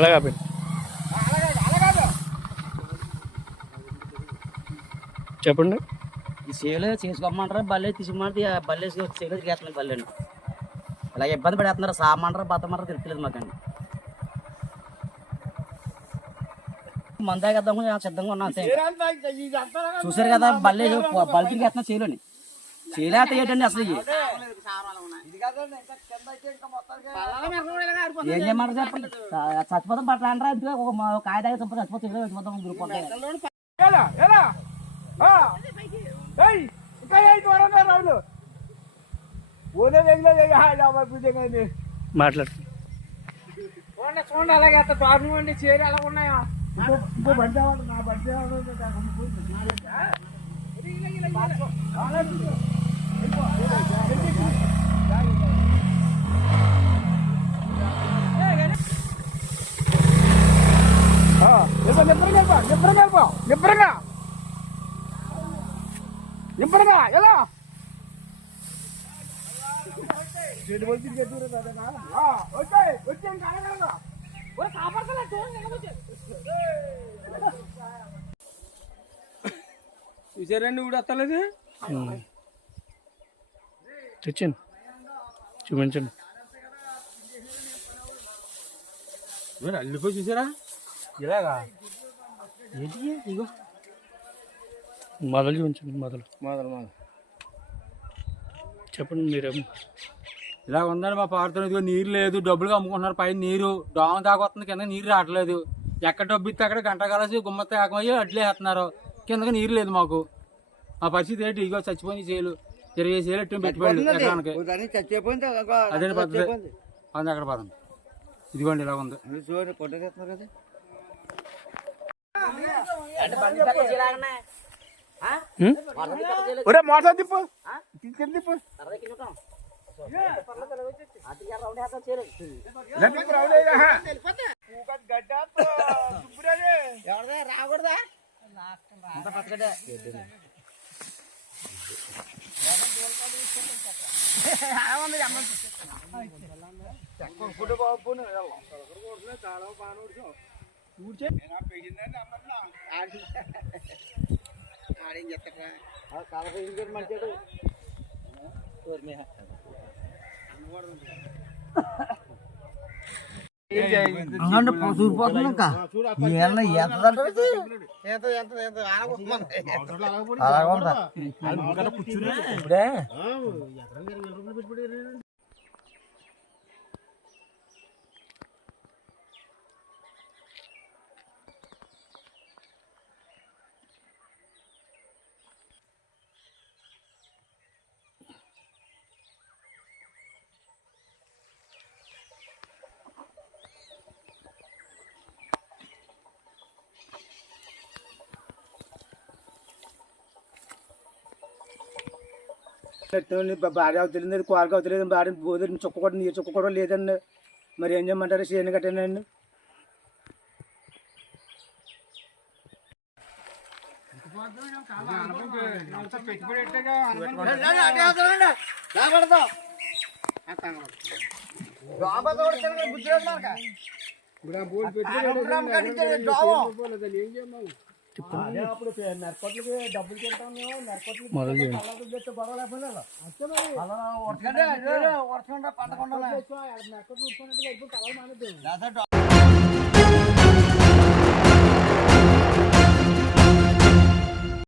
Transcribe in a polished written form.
అలాగా చెప్పండి. ఈ సేలు చేసుకోమంటారు, బల్లే తీసుకుమంటే బల్లే సేలు చేస్తున్నారు. బల్లేండి ఇలా ఇబ్బంది పడేస్తున్నారు. సామంటారు బతమంటారు తెలియలేదు మాకండి. మందు తాగేద్దాం సిద్ధంగా ఉన్నాం. చూసారు కదా బల్లే బల్బీ చేస్తున్నా సేలుని. సేలేత ఏంటండి అసలు ఏం చేయమంటారు చెప్పండి. చచ్చిపోతాం పట్ల అంటారా ఇందులో ఒక కాయ తాగి చచ్చిపోతే వెళ్ళిపోతాం. మాట్లాడు చూడండి అలాగే దారుణం అండి. చీర ఎలా ఉన్నాయా? నిబ్బరంగా ఎలా చూసారండి ఊడు వస్తలేదు. తెచ్చండి చూపించండి. అల్లిపోయి చూసారా ఇలాగా ఏంటి ఇగో మొదలు చూపించండి. మొదలు చెప్పండి మీరేమో. ఇలా ఉందండి మా పాడుతున్నది. నీరు లేదు, డబ్బులుగా అమ్ముకుంటున్నారు. పైన నీరు దోమ తాగొస్తుంది, కింద నీరు రావట్లేదు. ఎక్కడ డబ్బు ఇస్తే అక్కడ గంట కాలేసి గుమ్మత్త ఏకమయ్యి అడ్లే వేస్తున్నారు. కిందకి నీరు లేదు మాకు. మా పరిస్థితి ఏంటి? ఇగో చచ్చిపోయింది చేలు 20 చేలు ఎట్టు పెట్టుబడి ఎకరానికి. అదే పద్ధతి అంది అక్కడ పదండి. ఇదిగోండి ఇలా ఉంది. మోటార్ తిప్పు తిప్పు రాకూడదా చాలా బాగా ఆడేం చెప్తారా మంచిడు చూసిపోతుంది. ఇంకా అలాగే ఉందా ఇప్పుడే భార్య అవుతలేదు, కూరగా అవుతలేదు. భార్య బోధన చుక్క కూడా నీరు చుక్క కూడా లేదండి. మరి ఏం చేయమంటారు? చేయను కట్టానండి. నెరపట్లకి డబ్బులు తింటాం మేము. నెరపట్లు గొడవ లేకపోయినా పంటకుండా